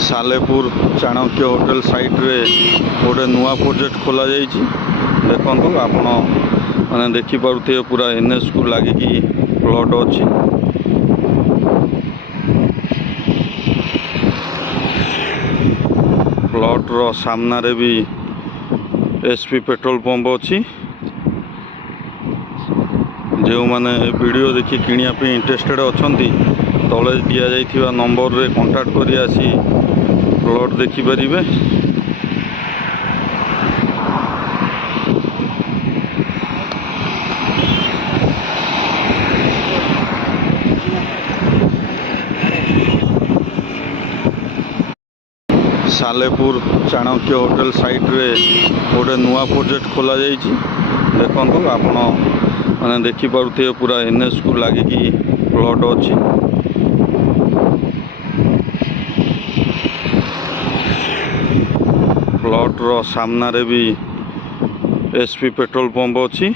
Salepur Chanakya hotel site रे गोटे नुआ प्रोजेक्ट खोल देखु आपण मैंने देखिपे पूरा एनएच को लगिकी प्लॉट अच्छी प्लॉट रो सामना रे भी एसपी पेट्रोल पंप अच्छी जो मैंने वीडियो देखी किनिया इंटरेस्टेड अच्छा तले दि जाइथिबा नंबर रे कांटेक्ट करी आसी प्लॉट देखिपारे। सालेपुर चाणक्य होटल साइट रे गोटे नुआ प्रोजेक्ट खोल देखु आपण मैंने देखिपे पूरा एनएच को लगिकी प्लॉट अच्छी प्लॉट रो सामना रे भी एसपी पेट्रोल पंप अच्छी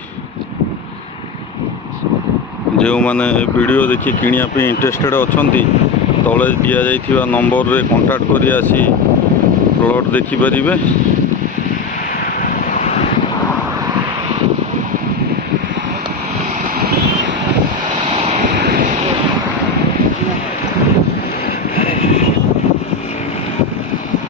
जो मैंने वीडियो देखी किनिया इंटरेस्टेड अच्छा तले दि जाइथिबा नंबर रे कांटेक्ट करी आसी प्लॉट देखिपारे।